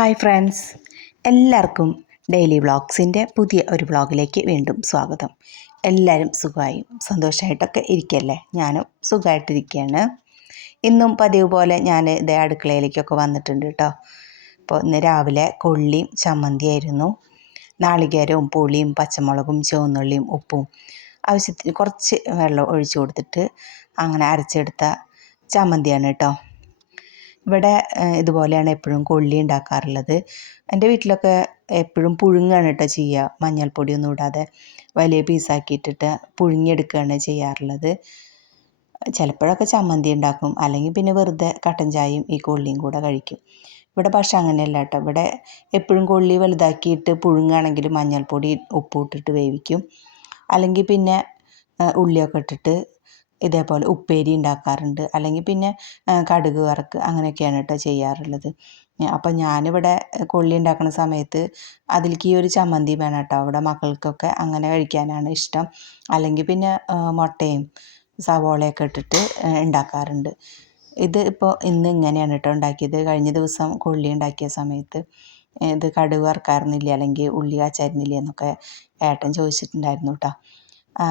Hi friends, എല്ലാവർക്കും daily വ്ളോഗ്സിൻ്റെ പുതിയ ഒരു വ്ളോഗിലേക്ക് വീണ്ടും സ്വാഗതം. എല്ലാവരും സുഖമായും സന്തോഷമായിട്ടൊക്കെ ഇരിക്കല്ലേ? ഞാനും സുഖമായിട്ടിരിക്കുകയാണ്. ഇന്നും പതിവ് പോലെ ഞാൻ ഇതേ അടുക്കളയിലേക്കൊക്കെ വന്നിട്ടുണ്ട് കേട്ടോ. അപ്പോൾ ഇന്ന് രാവിലെ കൊള്ളിയും ചമ്മന്തിയായിരുന്നു. നാളികേരവും പുളിയും പച്ചമുളകും ചുവന്നുള്ളിയും ഉപ്പും ആവശ്യത്തിന് കുറച്ച് വെള്ളം ഒഴിച്ചു കൊടുത്തിട്ട് അങ്ങനെ അരച്ചെടുത്ത ചമ്മന്തിയാണ് കേട്ടോ. ഇവിടെ ഇതുപോലെയാണ് എപ്പോഴും കൊള്ളി ഉണ്ടാക്കാറുള്ളത്. എൻ്റെ വീട്ടിലൊക്കെ എപ്പോഴും പുഴുങ്ങാണ് കേട്ടോ ചെയ്യുക. മഞ്ഞൾപ്പൊടിയൊന്നും ഇടാതെ വലിയ പീസാക്കിയിട്ടിട്ട് പുഴുങ്ങിയെടുക്കുകയാണ് ചെയ്യാറുള്ളത്. ചിലപ്പോഴൊക്കെ ചമ്മന്തി ഉണ്ടാക്കും, അല്ലെങ്കിൽ പിന്നെ വെറുതെ കട്ടൻ ചായയും ഈ കൊള്ളിയും കൂടെ കഴിക്കും. ഇവിടെ പക്ഷെ അങ്ങനെയല്ല കേട്ടോ. ഇവിടെ എപ്പോഴും കൊള്ളി വലുതാക്കിയിട്ട് പുഴുങ്ങുകയാണെങ്കിൽ മഞ്ഞൾപ്പൊടി ഉപ്പും ഇട്ടിട്ട് വേവിക്കും, അല്ലെങ്കിൽ പിന്നെ ഉള്ളിയൊക്കെ ഇട്ടിട്ട് ഇതേപോലെ ഉപ്പേരി ഉണ്ടാക്കാറുണ്ട്, അല്ലെങ്കിൽ പിന്നെ കടുക് വറക്ക് അങ്ങനെയൊക്കെയാണ് കേട്ടോ ചെയ്യാറുള്ളത്. അപ്പം ഞാനിവിടെ കൊള്ളി ഉണ്ടാക്കുന്ന സമയത്ത് അതിലേക്ക് ഈ ഒരു ചമ്മന്തി വേണം കേട്ടോ. അവിടെ മക്കൾക്കൊക്കെ അങ്ങനെ കഴിക്കാനാണ് ഇഷ്ടം. അല്ലെങ്കിൽ പിന്നെ മുട്ടയും സവോളയൊക്കെ ഇട്ടിട്ട് ഉണ്ടാക്കാറുണ്ട്. ഇത് ഇപ്പോൾ ഇന്ന് ഇങ്ങനെയാണ് കേട്ടോ ഉണ്ടാക്കിയത്. കഴിഞ്ഞ ദിവസം കൊള്ളി ഉണ്ടാക്കിയ സമയത്ത് ഇത് കടുക് വറക്കാറുന്നില്ല അല്ലെങ്കിൽ ഉള്ളി കാച്ചായിരുന്നില്ല എന്നൊക്കെ ഏട്ടൻ ചോദിച്ചിട്ടുണ്ടായിരുന്നു കേട്ടോ.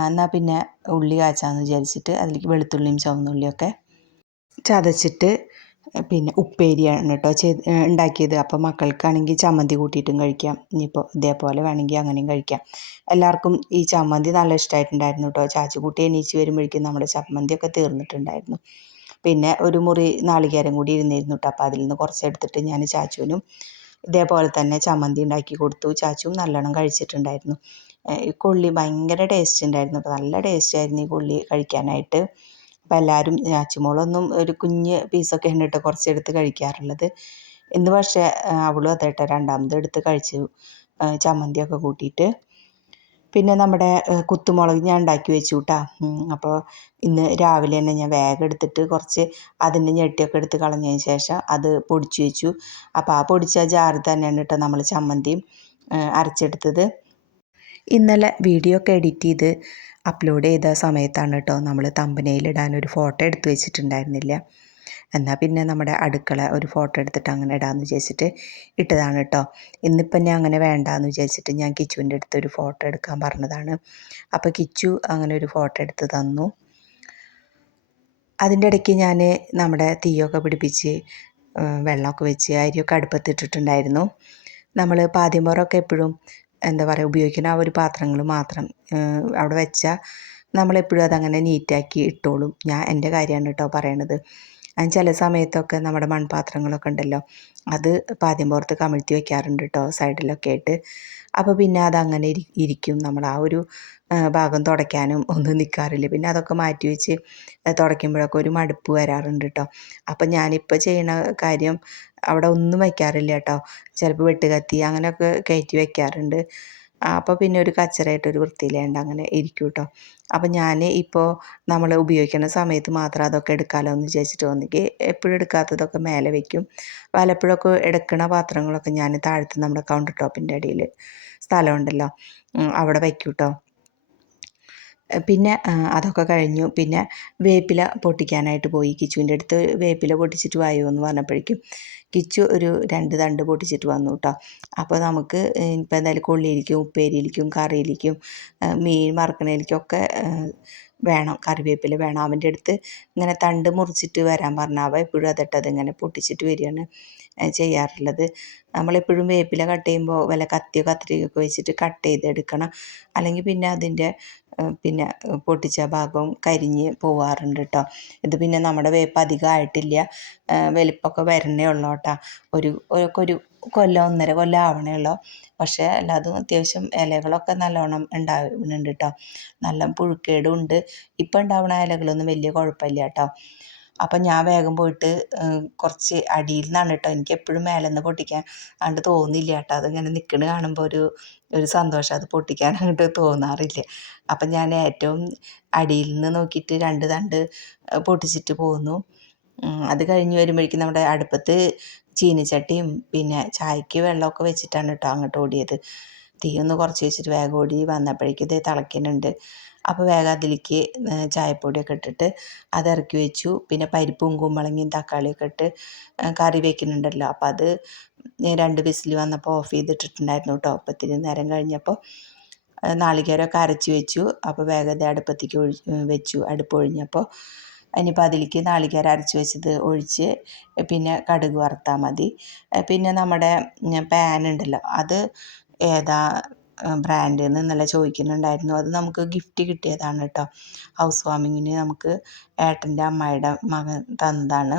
എന്നാൽ പിന്നെ ഉള്ളി കാച്ചാമെന്ന് വിചാരിച്ചിട്ട് അതിലേക്ക് വെളുത്തുള്ളിയും ചുവന്നുള്ളിയൊക്കെ ചതച്ചിട്ട് പിന്നെ ഉപ്പേരിയാണ് കേട്ടോ ഉണ്ടാക്കിയത്. അപ്പോൾ മക്കൾക്കാണെങ്കിൽ ചമ്മന്തി കൂട്ടിയിട്ടും കഴിക്കാം. ഇനിയിപ്പോൾ ഇതേപോലെ വേണമെങ്കിൽ അങ്ങനെയും കഴിക്കാം. എല്ലാവർക്കും ഈ ചമ്മന്തി നല്ല ഇഷ്ടമായിട്ടുണ്ടായിരുന്നു കേട്ടോ. ചാച്ചുകുട്ടി എണീച്ച് വരുമ്പോഴേക്കും നമ്മുടെ ചമ്മന്തിയൊക്കെ തീർന്നിട്ടുണ്ടായിരുന്നു. പിന്നെ ഒരു മുറി നാളികേരം കൂടി ഇരുന്നിരുന്നു കേട്ടോ. അപ്പോൾ അതിൽ നിന്ന് കുറച്ചെടുത്തിട്ട് ഞാൻ ചാച്ചുവിനും ഇതേപോലെ തന്നെ ചമ്മന്തി ഉണ്ടാക്കി കൊടുത്തു. ചാച്ചുവും നല്ലോണം കഴിച്ചിട്ടുണ്ടായിരുന്നു. ഈ കൊള്ളി ഭയങ്കര ടേസ്റ്റ് ഉണ്ടായിരുന്നു. അപ്പോൾ നല്ല ടേസ്റ്റായിരുന്നു ഈ കൊള്ളി കഴിക്കാനായിട്ട്. അപ്പോൾ എല്ലാവരും ചാച്ചുമോളൊന്നും ഒരു കുഞ്ഞ് പീസൊക്കെ ഉണ്ട് കേട്ടോ കുറച്ചെടുത്ത് കഴിക്കാറുള്ളത്. ഇന്ന് പക്ഷേ അവളും അതേട്ടോ രണ്ടാമത് എടുത്ത് കഴിച്ചു ചമ്മന്തിയൊക്കെ കൂട്ടിയിട്ട്. പിന്നെ നമ്മുടെ കുത്തുമുളക് ഞാൻ ഉണ്ടാക്കി വെച്ചു കേട്ടോ. അപ്പോൾ ഇന്ന് രാവിലെ തന്നെ ഞാൻ വേഗം എടുത്തിട്ട് കുറച്ച് അതിൻ്റെ ഞെട്ടിയൊക്കെ എടുത്ത് കളഞ്ഞതിന് ശേഷം അത് പൊടിച്ചു വെച്ചു. അപ്പോൾ ആ പൊടിച്ച ജാറിൽ തന്നെയാണ് കേട്ടോ നമ്മൾ ചമ്മന്തിയും അരച്ചെടുത്തത്. ഇന്നലെ വീഡിയോ ഒക്കെ എഡിറ്റ് ചെയ്ത് അപ്ലോഡ് ചെയ്ത സമയത്താണ് കേട്ടോ നമ്മൾ തമ്പനെയിലിടാൻ ഒരു ഫോട്ടോ എടുത്ത് വെച്ചിട്ടുണ്ടായിരുന്നില്ല. എന്നാൽ പിന്നെ നമ്മുടെ അടുക്കള ഒരു ഫോട്ടോ എടുത്തിട്ട് അങ്ങനെ ഇടാമെന്ന് വിചാരിച്ചിട്ട് ഇട്ടതാണ് കേട്ടോ. ഇന്നിപ്പം ഞാൻ അങ്ങനെ വേണ്ടാന്ന് വിചാരിച്ചിട്ട് ഞാൻ കിച്ചുവിൻ്റെ അടുത്ത് ഒരു ഫോട്ടോ എടുക്കാൻ പറഞ്ഞതാണ്. അപ്പോൾ കിച്ചു അങ്ങനെ ഒരു ഫോട്ടോ എടുത്ത് തന്നു. അതിൻ്റെ ഇടയ്ക്ക് ഞാൻ നമ്മുടെ തീയൊക്കെ പിടിപ്പിച്ച് വെള്ളമൊക്കെ വെച്ച് അരിയൊക്കെ അടുപ്പത്തിട്ടിട്ടുണ്ടായിരുന്നു. നമ്മൾ പാദ്യംപോറൊക്കെ എപ്പോഴും എന്താ പറയുക ഉപയോഗിക്കുന്ന ആ ഒരു പാത്രങ്ങൾ മാത്രം അവിടെ വെച്ചാൽ നമ്മളെപ്പോഴും അതങ്ങനെ നീറ്റാക്കി ഇട്ടോളും. ഞാൻ എൻ്റെ കാര്യമാണ് കേട്ടോ പറയണത്. ചില സമയത്തൊക്കെ നമ്മുടെ മൺപാത്രങ്ങളൊക്കെ ഉണ്ടല്ലോ, അത് പാദ്യംപോറത്ത് കമിഴ്ത്തി വെക്കാറുണ്ട് കേട്ടോ സൈഡിലൊക്കെ ആയിട്ട്. അപ്പോൾ പിന്നെ അതങ്ങനെ ഇരിക്കും. നമ്മൾ ആ ഒരു ഭാഗം തുടയ്ക്കാനും ഒന്നും നിൽക്കാറില്ല. പിന്നെ അതൊക്കെ മാറ്റി വെച്ച് തുടയ്ക്കുമ്പോഴൊക്കെ ഒരു മടുപ്പ് വരാറുണ്ട് കേട്ടോ. അപ്പം ഞാനിപ്പോൾ ചെയ്യണ കാര്യം അവിടെ ഒന്നും വയ്ക്കാറില്ല കേട്ടോ. ചിലപ്പോൾ വെട്ടുകത്തി അങ്ങനെയൊക്കെ കയറ്റി വയ്ക്കാറുണ്ട്. അപ്പോൾ പിന്നെ ഒരു കച്ചറായിട്ടൊരു വൃത്തിയില്ലാണ്ട് അങ്ങനെ ഇരിക്കും കേട്ടോ. അപ്പം ഞാൻ ഇപ്പോൾ നമ്മൾ ഉപയോഗിക്കുന്ന സമയത്ത് മാത്രം അതൊക്കെ എടുക്കാമല്ലോ എന്ന് വിചാരിച്ചിട്ട് ഒന്നെങ്കിൽ എപ്പോഴും എടുക്കാത്തതൊക്കെ മേലെ വയ്ക്കും. പലപ്പോഴൊക്കെ എടുക്കണ പാത്രങ്ങളൊക്കെ ഞാൻ താഴത്ത് നമ്മുടെ കൗണ്ടർ ടോപ്പിൻ്റെ അടിയിൽ സ്ഥലമുണ്ടല്ലോ അവിടെ വയ്ക്കും കേട്ടോ. പിന്നെ അതൊക്കെ കഴിഞ്ഞു. പിന്നെ വേപ്പില പൊട്ടിക്കാനായിട്ട് പോയി. കിച്ചുവിൻ്റെ അടുത്ത് വേപ്പില പൊട്ടിച്ചിട്ട് വായോ എന്ന് പറഞ്ഞപ്പോഴേക്കും കിച്ചു ഒരു 2 തണ്ട് പൊട്ടിച്ചിട്ട് വന്നു കേട്ടോ. അപ്പോൾ നമുക്ക് ഇപ്പോൾ എന്തായാലും കൊള്ളിയിലേക്കും ഉപ്പേരിയിലേക്കും കറിയിലേക്കും മീൻ വറുക്കണയിലേക്കൊക്കെ വേണം, കറിവേപ്പില വേണം. അവൻ്റെ അടുത്ത് ഇങ്ങനെ തണ്ട് മുറിച്ചിട്ട് വരാൻ പറഞ്ഞാൽ അവ എപ്പോഴും അതിങ്ങനെ പൊട്ടിച്ചിട്ട് വരികയാണ് ചെയ്യാറുള്ളത്. നമ്മളെപ്പോഴും വേപ്പില കട്ട് ചെയ്യുമ്പോൾ വല്ല കത്തിയോ കത്രികയൊക്കെ വെച്ചിട്ട് കട്ട് ചെയ്തെടുക്കണം, അല്ലെങ്കിൽ പിന്നെ അതിൻ്റെ പിന്നെ പൊട്ടിച്ച ഭാഗവും കരിഞ്ഞ് പോവാറുണ്ട് കേട്ടോ. ഇത് പിന്നെ നമ്മുടെ വേപ്പ് അധികം ആയിട്ടില്ല, വലിപ്പമൊക്കെ വരണേ ഉള്ളൂ കേട്ടോ. ഒരു കൊല്ലം 1.5 കൊല്ലം ആവണേ ഉള്ളൂ. പക്ഷേ അല്ലാതെ അത്യാവശ്യം ഇലകളൊക്കെ നല്ലോണം ഉണ്ടാവുന്നുണ്ട് കേട്ടോ. നല്ല പുഴുക്കേടും ഉണ്ട്. ഇപ്പം ഉണ്ടാവുന്ന ഇലകളൊന്നും വലിയ കുഴപ്പമില്ല കേട്ടോ. അപ്പം ഞാൻ വേഗം പോയിട്ട് കുറച്ച് അടിയിൽ നിന്നാണ് കേട്ടോ. എനിക്ക് എപ്പോഴും മേലെ നിന്ന് പൊട്ടിക്കാൻ അങ്ങോട്ട് തോന്നില്ല കേട്ടോ. അതിങ്ങനെ നിൽക്കണ കാണുമ്പോൾ ഒരു സന്തോഷം, അത് പൊട്ടിക്കാൻ അങ്ങോട്ട് തോന്നാറില്ല. അപ്പം ഞാൻ ഏറ്റവും അടിയിൽ നിന്ന് നോക്കിയിട്ട് 2 തണ്ട് പൊട്ടിച്ചിട്ട് പോന്നു. അത് കഴിഞ്ഞ് വരുമ്പോഴേക്കും നമ്മുടെ അടുപ്പത്ത് ചീനിച്ചട്ടിയും പിന്നെ ചായക്ക് വെള്ളമൊക്കെ വെച്ചിട്ടാണ് കേട്ടോ അങ്ങോട്ട് ഓടിയത്. തീ ഒന്ന് കുറച്ച് വെച്ചിട്ട് വേഗം ഓടി വന്നപ്പോഴേക്കും ഇത് തിളയ്ക്കുന്നുണ്ട്. അപ്പോൾ വേഗം അതിലേക്ക് ചായപ്പൊടിയൊക്കെ ഇട്ടിട്ട് അത് ഇറക്കി വെച്ചു. പിന്നെ പരിപ്പും കുമ്പളങ്ങയും തക്കാളിയൊക്കെ ഇട്ട് കറി വയ്ക്കുന്നുണ്ടല്ലോ, അപ്പോൾ അത് 2 വിസിൽ വന്നപ്പോൾ ഓഫ് ചെയ്തിട്ടിട്ടുണ്ടായിരുന്നു കേട്ടോ. അപ്പോൾ ഇത്തിരി നേരം കഴിഞ്ഞപ്പോൾ നാളികേരമൊക്കെ അരച്ച് വെച്ചു. അപ്പോൾ വേഗം അടുപ്പത്തേക്ക് വെച്ചു. അടുപ്പ് ഒഴിഞ്ഞപ്പോൾ ഇനിയിപ്പോൾ അതിലേക്ക് നാളികേരം അരച്ച് വെച്ചത് ഒഴിച്ച് പിന്നെ കടുക് വറുത്താൽ മതി. പിന്നെ നമ്മുടെ പാൻ ഉണ്ടല്ലോ, അത് ഏതാ ബ്രാൻഡ് എന്ന് ഇന്നലെ ചോദിക്കുന്നുണ്ടായിരുന്നു. അത് നമുക്ക് ഗിഫ്റ്റ് കിട്ടിയതാണ് കേട്ടോ. ഹൗസ് വാമിങ്ങിന് നമുക്ക് ഏട്ടൻ്റെ അമ്മായിയുടെ മകൻ തന്നതാണ്.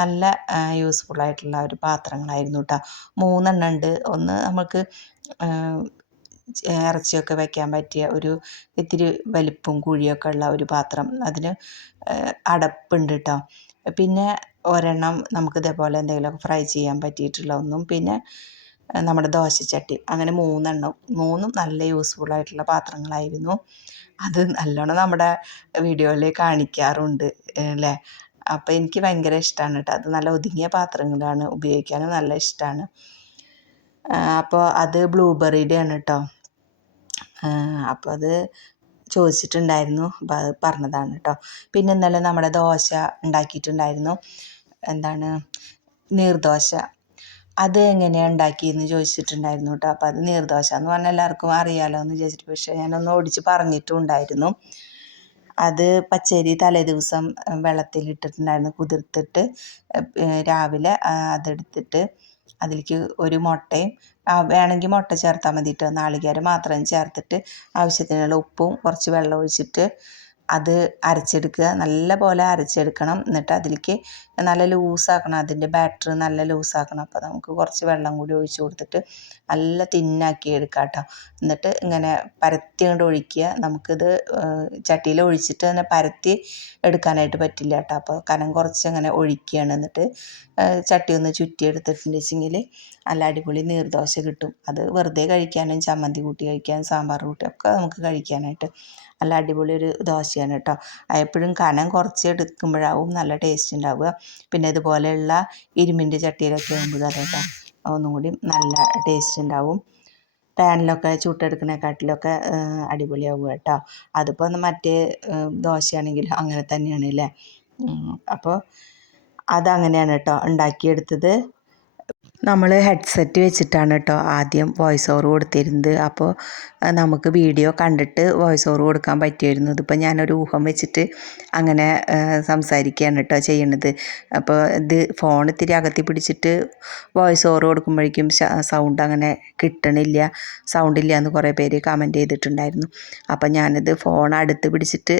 നല്ല യൂസ്ഫുള്ളായിട്ടുള്ള ഒരു പാത്രങ്ങളായിരുന്നു കേട്ടോ. 3 എണ്ണം ഉണ്ട്. ഒന്ന് നമുക്ക് ഇറച്ചിയൊക്കെ വയ്ക്കാൻ പറ്റിയ ഒരു ഇത്തിരി വലിപ്പവും കുഴിയൊക്കെ ഉള്ള ഒരു പാത്രം, അതിന് അടപ്പുണ്ട് കേട്ടോ. പിന്നെ ഒരെണ്ണം നമുക്ക് ഇതേപോലെ എന്തെങ്കിലുമൊക്കെ ഫ്രൈ ചെയ്യാൻ പറ്റിയിട്ടുള്ള ഒന്നും, പിന്നെ നമ്മുടെ ദോശച്ചട്ടി, അങ്ങനെ 3 എണ്ണം. 3ഉം നല്ല യൂസ്ഫുള്ളായിട്ടുള്ള പാത്രങ്ങളായിരുന്നു. അത് നല്ലോണം നമ്മുടെ വീഡിയോയിൽ കാണിക്കാറുണ്ട് അല്ലേ. അപ്പോൾ എനിക്ക് ഭയങ്കര ഇഷ്ടമാണ് കേട്ടോ. അത് നല്ല ഒതുങ്ങിയ പാത്രങ്ങളാണ്, ഉപയോഗിക്കാനും നല്ല ഇഷ്ടമാണ്. അപ്പോൾ അത് ബ്ലൂബെറിയുടെ ആണ് കേട്ടോ. അപ്പോൾ അത് ചോദിച്ചിട്ടുണ്ടായിരുന്നു, അപ്പോൾ അത് പറഞ്ഞതാണ് കേട്ടോ. പിന്നെ ഇന്നലെ നമ്മുടെ ദോശ ഉണ്ടാക്കിയിട്ടുണ്ടായിരുന്നു, എന്താണ് നീർദോശ. അത് എങ്ങനെയാണ് ഉണ്ടാക്കിയെന്ന് ചോദിച്ചിട്ടുണ്ടായിരുന്നു കേട്ടോ. അപ്പോൾ അത് നീർദോശ എന്ന് പറഞ്ഞാൽ എല്ലാവർക്കും അറിയാമല്ലോ എന്ന് വിചാരിച്ചിട്ട്, പക്ഷേ ഞാനൊന്ന് ഓടിച്ച് പറഞ്ഞിട്ടുണ്ടായിരുന്നു. അത് പച്ചരി തലേദിവസം വെള്ളത്തിലിട്ടിട്ടുണ്ടായിരുന്നു, കുതിർത്തിട്ട് രാവിലെ അതെടുത്തിട്ട് അതിലേക്ക് ഒരു മുട്ടയും, വേണമെങ്കിൽ മുട്ട ചേർത്താൽ മതി കേട്ടോ. നാളികേരം മാത്രം ചേർത്തിട്ട് ആവശ്യത്തിനുള്ള ഉപ്പും കുറച്ച് വെള്ളം ഒഴിച്ചിട്ട് അത് അരച്ചെടുക്കുക. നല്ല പോലെ അരച്ചെടുക്കണം. എന്നിട്ട് അതിലേക്ക് നല്ല ലൂസാക്കണം, അതിൻ്റെ ബാറ്റർ നല്ല ലൂസാക്കണം. അപ്പോൾ നമുക്ക് കുറച്ച് വെള്ളം കൂടി ഒഴിച്ച് കൊടുത്തിട്ട് നല്ല തിന്നാക്കി എടുക്കാം കേട്ടോ. എന്നിട്ട് ഇങ്ങനെ പരത്തി കൊണ്ട് ഒഴിക്കുക. നമുക്കിത് ചട്ടിയിൽ ഒഴിച്ചിട്ട് തന്നെ പരത്തി എടുക്കാനായിട്ട് പറ്റില്ല കേട്ടോ. അപ്പോൾ കനം കുറച്ച് അങ്ങനെ ഒഴിക്കുകയാണ്. എന്നിട്ട് ചട്ടി ഒന്ന് ചുറ്റിയെടുത്തിട്ടുണ്ടെങ്കിൽ നല്ല അടിപൊളി നീർദോശ കിട്ടും. അത് വെറുതെ കഴിക്കാനും, ചമ്മന്തി കൂട്ടി കഴിക്കാനും, സാമ്പാർ കൂട്ടി ഒക്കെ നമുക്ക് കഴിക്കാനായിട്ട് നല്ല അടിപൊളി ഒരു ദോശയാണ് കേട്ടോ. എപ്പോഴും കനം കുറച്ച് എടുക്കുമ്പോഴാവും നല്ല ടേസ്റ്റ് ഉണ്ടാവുക. പിന്നെ ഇതുപോലെയുള്ള ഇരുമ്പിൻ്റെ ചട്ടിയിലൊക്കെ ആകുമ്പോൾ അതേട്ടോ ഒന്നും കൂടി നല്ല ടേസ്റ്റ് ഉണ്ടാവും. പാനിലൊക്കെ ചുട്ടെടുക്കണേക്കാട്ടിലൊക്കെ അടിപൊളിയാവുക കേട്ടോ. അതിപ്പോൾ മറ്റേ ദോശയാണെങ്കിൽ അങ്ങനെ തന്നെയാണ് അല്ലേ. അപ്പോൾ അതങ്ങനെയാണ് കേട്ടോ ഉണ്ടാക്കിയെടുത്തത്. നമ്മൾ ഹെഡ്സെറ്റ് വെച്ചിട്ടാണ് കേട്ടോ ആദ്യം വോയിസ് ഓവർ കൊടുത്തിരുന്നത്. അപ്പോൾ നമുക്ക് വീഡിയോ കണ്ടിട്ട് വോയിസ് ഓവർ കൊടുക്കാൻ പറ്റുമായിരുന്നു. ഇതിപ്പോൾ ഞാനൊരു ഊഹം വെച്ചിട്ട് അങ്ങനെ സംസാരിക്കുകയാണ് കേട്ടോ ചെയ്യണത്. അപ്പോൾ ഇത് ഫോൺ ഇത്തിരി അകത്തി പിടിച്ചിട്ട് വോയിസ് ഓവർ കൊടുക്കുമ്പോഴേക്കും സൗണ്ട് അങ്ങനെ കിട്ടണില്ല, സൗണ്ടില്ല എന്ന് കുറേ പേര് കമൻറ്റ് ചെയ്തിട്ടുണ്ടായിരുന്നു. അപ്പോൾ ഞാനിത് ഫോൺ അടുത്ത് പിടിച്ചിട്ട്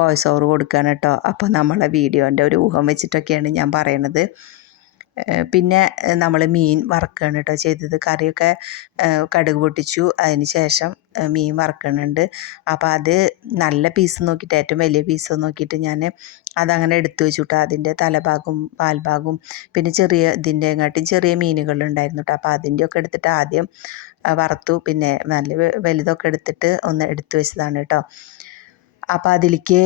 വോയിസ് ഓവർ കൊടുക്കുകയാണ് കേട്ടോ. അപ്പോൾ നമ്മളെ വീഡിയോൻ്റെ ഒരു ഊഹം വെച്ചിട്ടൊക്കെയാണ് ഞാൻ പറയണത്. പിന്നെ നമ്മൾ മീൻ വറുക്കുകയാണ് കേട്ടോ ചെയ്തത്. കറിയൊക്കെ കടുക് പൊട്ടിച്ചു, അതിന് ശേഷം മീൻ വറുക്കണുണ്ട്. അപ്പോൾ അത് നല്ല പീസ് നോക്കിയിട്ട്, ഏറ്റവും വലിയ പീസ് നോക്കിയിട്ട് ഞാൻ അതങ്ങനെ എടുത്തു വെച്ചു കേട്ടോ. അതിൻ്റെ തലഭാഗവും പാൽഭാഗവും പിന്നെ ഇതിൻ്റെങ്ങാട്ടും ചെറിയ മീനുകളുണ്ടായിരുന്നു കേട്ടോ. അപ്പോൾ അതിൻ്റെയൊക്കെ എടുത്തിട്ട് ആദ്യം വറുത്തു. പിന്നെ നല്ല വലുതൊക്കെ എടുത്തിട്ട് ഒന്ന് എടുത്തു വെച്ചതാണ് കേട്ടോ. അപ്പോൾ അതിലേക്ക്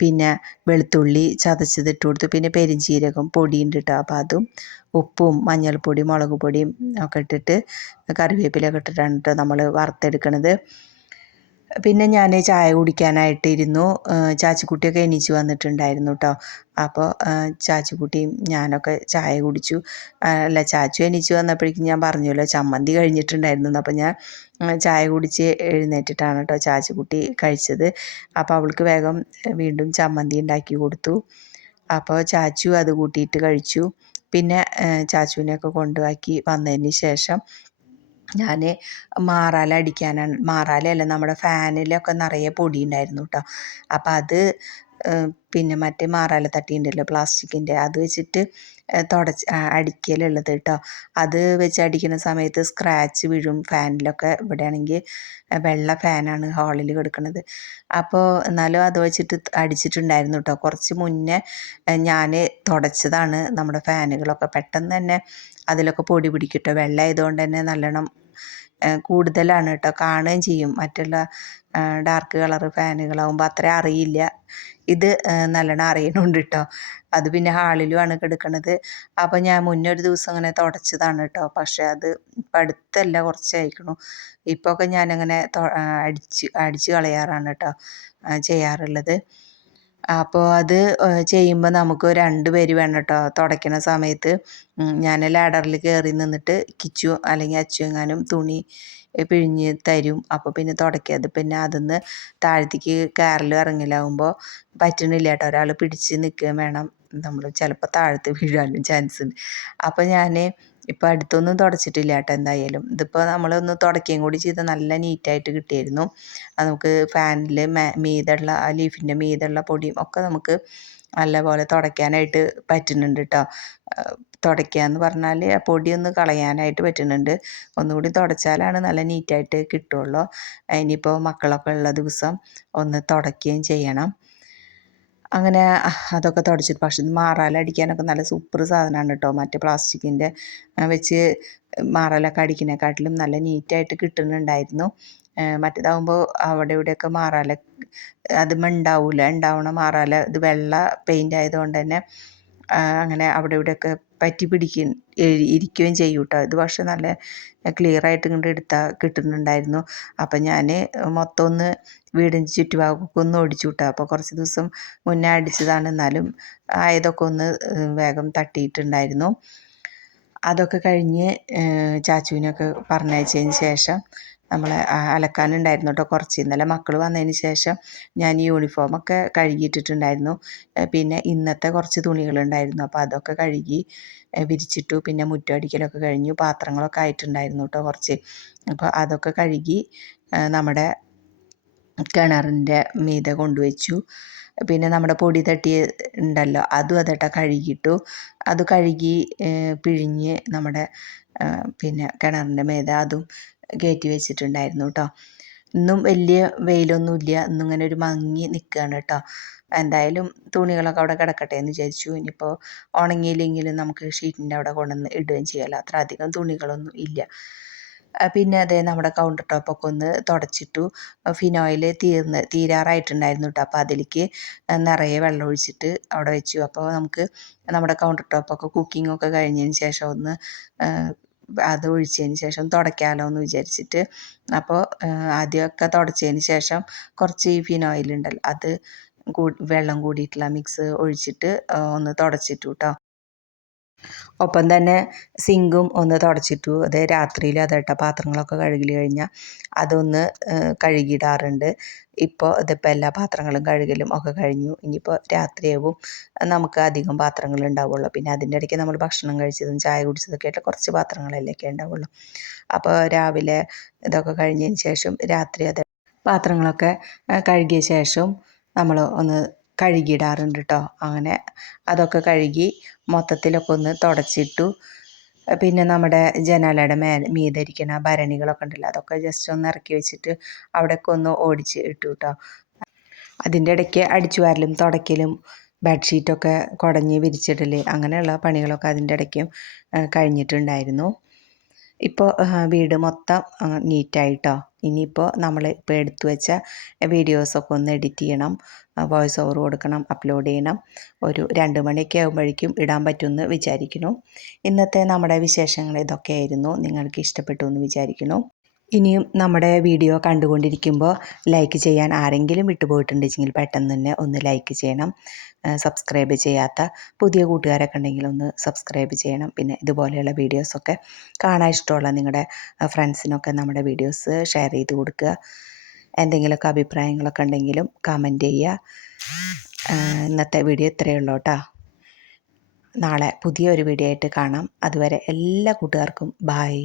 പിന്നെ വെളുത്തുള്ളി ചതച്ചതിട്ട് കൊടുത്തു. പിന്നെ പെരിഞ്ചീരകം പൊടിയുണ്ട് കേട്ടോ. അപ്പോൾ അതും ഉപ്പും മഞ്ഞൾപ്പൊടി മുളക് പൊടിയും ഒക്കെ ഇട്ടിട്ട് കറിവേപ്പിലൊക്കെ ഇട്ടിട്ടാണ് കേട്ടോ നമ്മൾ വറുത്തെടുക്കണത്. പിന്നെ ഞാൻ ചായ കുടിക്കാനായിട്ടിരുന്നു. ചാച്ചിക്കുട്ടിയൊക്കെ എണീച്ച് വന്നിട്ടുണ്ടായിരുന്നു കേട്ടോ. അപ്പോൾ ചാച്ചിക്കുട്ടിയും ഞാനൊക്കെ ചായ കുടിച്ചു. അല്ല, ചാച്ചു എണീച്ച് വന്നപ്പോഴേക്കും ഞാൻ പറഞ്ഞല്ലോ ചമ്മന്തി കഴിഞ്ഞിട്ടുണ്ടായിരുന്നു. അപ്പോൾ ഞാൻ ചായ കുടിച്ച് എഴുന്നേറ്റിട്ടാണ് കേട്ടോ ചാച്ചിക്കുട്ടി കഴിച്ചത്. അപ്പോൾ അവൾക്ക് വേഗം വീണ്ടും ചമ്മന്തി ഉണ്ടാക്കി കൊടുത്തു. അപ്പോൾ ചാച്ചു അത് കൂട്ടിയിട്ട് കഴിച്ചു. പിന്നെ ചാച്ചുവിനെയൊക്കെ കൊണ്ടുപോയി വന്നതിന് ശേഷം ഞാൻ മാറാല അടിക്കാനാണ്, മാറാലയല്ല നമ്മുടെ ഫാനിലൊക്കെ നിറയെ പൊടി ഉണ്ടായിരുന്നു കേട്ടോ. അപ്പം അത് പിന്നെ മറ്റേ മാറാല തട്ടി ഉണ്ടല്ലോ പ്ലാസ്റ്റിക്കിൻ്റെ, അത് വെച്ചിട്ട് അടിക്കലുള്ളത് കേട്ടോ. അത് വെച്ച് അടിക്കുന്ന സമയത്ത് സ്ക്രാച്ച് വീഴും ഫാനിലൊക്കെ. ഇവിടെ ആണെങ്കിൽ വെള്ള ഫാനാണ് ഹാളിൽ കിടക്കുന്നത്. അപ്പോൾ എന്നാലും അത് വെച്ചിട്ട് അടിച്ചിട്ടുണ്ടായിരുന്നു കേട്ടോ. കുറച്ച് മുന്നേ ഞാൻ തുടച്ചതാണ് നമ്മുടെ ഫാനുകളൊക്കെ. പെട്ടെന്ന് തന്നെ അതിലൊക്കെ പൊടി പിടിക്കും കേട്ടോ. വെള്ളം ആയതുകൊണ്ട് തന്നെ നല്ലോണം കൂടുതലാണ് കേട്ടോ, കാണുകയും ചെയ്യും. മറ്റുള്ള ഡാർക്ക് കളർ ഫാനുകളാകുമ്പോൾ അത്ര അറിയില്ല. ഇത് നല്ലോണം അറിയണുണ്ട് കേട്ടോ. അത് പിന്നെ ഹാളിലുമാണ് കിടക്കുന്നത്. അപ്പോൾ ഞാൻ മുന്നേ ഒരു ദിവസം അങ്ങനെ തുടച്ചതാണ് കേട്ടോ. പക്ഷേ അത് ഇപ്പം അടുത്തല്ല, കുറച്ചായിരിക്കണു. ഇപ്പോൾ ഒക്കെ ഞാനങ്ങനെ അടിച്ച് കളയാറാണ് കേട്ടോ ചെയ്യാറുള്ളത്. അപ്പോൾ അത് ചെയ്യുമ്പോൾ നമുക്ക് 2 പേര് വേണം കേട്ടോ തുടയ്ക്കണ സമയത്ത്. ഞാൻ ലാഡറിൽ കയറി നിന്നിട്ട് കിച്ചു അല്ലെങ്കിൽ അച്ചു എങ്ങാനും തുണി പിഴിഞ്ഞ് തരും. അപ്പോൾ പിന്നെ തുടയ്ക്കുക. പിന്നെ അതിന്ന് താഴത്തേക്ക് കയറലും ഇറങ്ങലാകുമ്പോൾ പറ്റണില്ല കേട്ടോ. ഒരാൾ പിടിച്ച് നിൽക്കുകയും വേണം. നമ്മൾ ചിലപ്പോൾ താഴത്ത് വീഴാനും ചാൻസ് ഉണ്ട്. അപ്പോൾ ഞാൻ ഇപ്പോൾ അടുത്തൊന്നും തുടച്ചിട്ടില്ല കേട്ടോ. എന്തായാലും ഇതിപ്പോൾ നമ്മളൊന്ന് തുടയ്ക്കുകയും കൂടി ചെയ്ത് നല്ല നീറ്റായിട്ട് കിട്ടിയിരുന്നു. അത് നമുക്ക് ഫാനിൽ മീതുള്ള ആ ലീഫിൻ്റെ മീതുള്ള പൊടിയും ഒക്കെ നമുക്ക് നല്ലപോലെ തുടയ്ക്കാനായിട്ട് പറ്റുന്നുണ്ട് കേട്ടോ. തുടയ്ക്കുക എന്ന് പറഞ്ഞാൽ ആ പൊടിയൊന്ന് കളയാനായിട്ട് പറ്റുന്നുണ്ട്. ഒന്നുകൂടി തുടച്ചാലാണ് നല്ല നീറ്റായിട്ട് കിട്ടുള്ളൂ. ഇനിയിപ്പോൾ മക്കളൊക്കെ ഉള്ള ദിവസം ഒന്ന് തുടയ്ക്കുകയും ചെയ്യണം. അങ്ങനെ അതൊക്കെ തുടച്ചിട്ട്, പക്ഷെ മാറാലടിക്കാനൊക്കെ നല്ല സൂപ്പർ സാധനമാണ് കേട്ടോ. മറ്റേ പ്ലാസ്റ്റിക്കിൻ്റെ വെച്ച് മാറാലൊക്കെ അടിക്കുന്നതിനെക്കാട്ടിലും നല്ല നീറ്റായിട്ട് കിട്ടുന്നുണ്ടായിരുന്നു. മറ്റേതാകുമ്പോൾ അവിടെ ഇവിടെയൊക്കെ മാറാല ഉണ്ടാവണ മാറാല ഇത് വെള്ള പെയിൻ്റ് ആയതുകൊണ്ട് തന്നെ അങ്ങനെ അവിടെ ഇവിടെയൊക്കെ പറ്റി ഇരിക്കുകയും ചെയ്യും കേട്ടോ. ഇത് പക്ഷെ നല്ല ക്ലിയറായിട്ട് ഇങ്ങോട്ട് എടുത്താൽ കിട്ടുന്നുണ്ടായിരുന്നു. അപ്പം ഞാൻ മൊത്തം ഒന്ന് വീടിൻ്റെ ചുറ്റുഭാഗമൊക്കെ ഒന്ന് ഒടിച്ചു വിട്ടാൽ. അപ്പോൾ കുറച്ച് ദിവസം മുന്നേ അടിച്ചതാണ്, എന്നാലും ആയതൊക്കെ ഒന്ന് വേഗം തട്ടിയിട്ടുണ്ടായിരുന്നു. അതൊക്കെ കഴിഞ്ഞ് ചാച്ചുവിനൊക്കെ പറഞ്ഞയച്ചതിന് ശേഷം നമ്മൾ അലക്കാനുണ്ടായിരുന്നു കേട്ടോ കുറച്ച്. ഇന്നലെ മക്കൾ വന്നതിന് ശേഷം ഞാൻ യൂണിഫോമൊക്കെ കഴുകിയിട്ടിട്ടുണ്ടായിരുന്നു. പിന്നെ ഇന്നത്തെ കുറച്ച് തുണികളുണ്ടായിരുന്നു, അപ്പോൾ അതൊക്കെ കഴുകി വിരിച്ചിട്ടു. പിന്നെ മുറ്റമടിക്കലൊക്കെ കഴിഞ്ഞു, പാത്രങ്ങളൊക്കെ ആയിട്ടുണ്ടായിരുന്നു കേട്ടോ കുറച്ച്. അപ്പോൾ അതൊക്കെ കഴുകി നമ്മുടെ കിണറിൻ്റെ മീതെ കൊണ്ടുവച്ചു. പിന്നെ നമ്മുടെ പൊടി തട്ടിയ ഉണ്ടല്ലോ അതും അതേട്ടാ കഴുകിയിട്ടു. അത് കഴുകി പിഴിഞ്ഞ് നമ്മുടെ പിന്നെ കിണറിൻ്റെ മീതെ അതും കയറ്റി വെച്ചിട്ടുണ്ടായിരുന്നു കേട്ടോ. ഇന്നും വലിയ വെയിലൊന്നുമില്ല, ഇന്നിങ്ങനെ ഒരു മങ്ങി നിൽക്കുകയാണ് കേട്ടോ. എന്തായാലും തുണികളൊക്കെ അവിടെ കിടക്കട്ടെ എന്ന് വിചാരിച്ചു. ഇനിയിപ്പോൾ ഉണങ്ങിയില്ലെങ്കിലും നമുക്ക് ഷീറ്റിൻ്റെ അവിടെ കൊണ്ടുവന്ന് ഇടുകയും ചെയ്യാമല്ലോ. അത്ര അധികം തുണികളൊന്നും ഇല്ല. പിന്നെ അതേ നമ്മുടെ കൗണ്ടർ ടോപ്പൊക്കെ ഒന്ന് തുടച്ചിട്ടു. ഫിനോയിൽ തീരാറായിട്ടുണ്ടായിരുന്നു കേട്ടോ. അപ്പോൾ അതിലേക്ക് നിറയെ വെള്ളം ഒഴിച്ചിട്ട് അവിടെ വെച്ചു. അപ്പോൾ നമുക്ക് നമ്മുടെ കൗണ്ടർ ടോപ്പൊക്കെ കുക്കിങ്ങൊക്കെ കഴിഞ്ഞതിന് ശേഷം ഒന്ന് അത് ഒഴിച്ചതിന് ശേഷം തുടയ്ക്കാമല്ലോ എന്ന് വിചാരിച്ചിട്ട്, അപ്പോൾ ആദ്യമൊക്കെ തുടച്ചതിന് ശേഷം കുറച്ച് ഈ ഫിനോയിലുണ്ടല്ലോ അത് വെള്ളം കൂടിയിട്ടുള്ള മിക്സ് ഒഴിച്ചിട്ട് ഒന്ന് തുടച്ചിട്ടു കേട്ടോ. ഒപ്പം തന്നെ സിങ്കും ഒന്ന് തുടച്ചിട്ടു. അത് രാത്രിയിൽ അതേട്ടാ പാത്രങ്ങളൊക്കെ കഴുകി കഴിഞ്ഞാൽ അതൊന്ന് കഴുകിയിടാറുണ്ട്. ഇപ്പോൾ ഇതിപ്പോൾ എല്ലാ പാത്രങ്ങളും കഴുകലും ഒക്കെ കഴിഞ്ഞു. ഇനിയിപ്പോൾ രാത്രിയാവും നമുക്ക് അധികം പാത്രങ്ങൾ ഉണ്ടാവുള്ളൂ. പിന്നെ അതിൻ്റെ ഇടയ്ക്ക് നമ്മൾ ഭക്ഷണം കഴിച്ചതും ചായ കുടിച്ചതൊക്കെ ആയിട്ട് കുറച്ച് പാത്രങ്ങളല്ലേ ഉണ്ടാവുള്ളൂ. അപ്പോൾ രാവിലെ ഇതൊക്കെ കഴിഞ്ഞതിന് ശേഷം രാത്രി അത് പാത്രങ്ങളൊക്കെ കഴുകിയ ശേഷം നമ്മൾ ഒന്ന് കഴുകിയിടാറുണ്ട് കേട്ടോ. അങ്ങനെ അതൊക്കെ കഴുകി മൊത്തത്തിലൊക്കെ ഒന്ന് തുടച്ചിട്ടു. പിന്നെ നമ്മുടെ ജനാലയുടെ മീതിരിക്കുന്ന ഭരണികളൊക്കെ ഉണ്ടല്ലോ അതൊക്കെ ജസ്റ്റ് ഒന്ന് ഇറക്കി വെച്ചിട്ട് അവിടെയൊക്കെ ഒന്ന് ഓടിച്ച് ഇട്ടു കേട്ടോ. അതിൻ്റെ ഇടയ്ക്ക് അടിച്ചു വാരലും തുടയ്ക്കലും ബെഡ്ഷീറ്റൊക്കെ കുടഞ്ഞ് വിരിച്ചിടൽ അങ്ങനെയുള്ള പണികളൊക്കെ അതിൻ്റെ ഇടയ്ക്കും കഴിഞ്ഞിട്ടുണ്ടായിരുന്നു. ഇപ്പോൾ വീട് മൊത്തം നീറ്റായിട്ടോ. ഇനിയിപ്പോൾ നമ്മൾ ഇപ്പോൾ എടുത്തു വെച്ച വീഡിയോസൊക്കെ ഒന്ന് എഡിറ്റ് ചെയ്യണം, വോയിസ് ഓവർ കൊടുക്കണം, അപ്ലോഡ് ചെയ്യണം. ഒരു 2 മണിയൊക്കെ ആകുമ്പോഴേക്കും ഇടാൻ പറ്റുമെന്ന് വിചാരിക്കുന്നു. ഇന്നത്തെ നമ്മുടെ വിശേഷങ്ങൾ ഇതൊക്കെയായിരുന്നു. നിങ്ങൾക്ക് ഇഷ്ടപ്പെട്ടു എന്ന് വിചാരിക്കുന്നു. ഇനിയും നമ്മുടെ വീഡിയോ കണ്ടുകൊണ്ടിരിക്കുമ്പോൾ ലൈക്ക് ചെയ്യാൻ ആരെങ്കിലും വിട്ടുപോയിട്ടുണ്ടെങ്കിൽ പെട്ടെന്ന് തന്നെ ഒന്ന് ലൈക്ക് ചെയ്യണം. സബ്സ്ക്രൈബ് ചെയ്യാത്ത പുതിയ കൂട്ടുകാരൊക്കെ ഉണ്ടെങ്കിൽ ഒന്ന് സബ്സ്ക്രൈബ് ചെയ്യണം. പിന്നെ ഇതുപോലെയുള്ള വീഡിയോസൊക്കെ കാണാൻ ഇഷ്ടമുള്ള നിങ്ങളുടെ ഫ്രണ്ട്സിനൊക്കെ നമ്മുടെ വീഡിയോസ് ഷെയർ ചെയ്ത് കൊടുക്കുക. എന്തെങ്കിലുമൊക്കെ അഭിപ്രായങ്ങളൊക്കെ ഉണ്ടെങ്കിലും കമൻറ്റ് ചെയ്യുക. ഇന്നത്തെ വീഡിയോ ഇത്രയേ ഉള്ളൂ കേട്ടോ. നാളെ പുതിയൊരു വീഡിയോ ആയിട്ട് കാണാം. അതുവരെ എല്ലാ കൂട്ടുകാർക്കും ബായ്.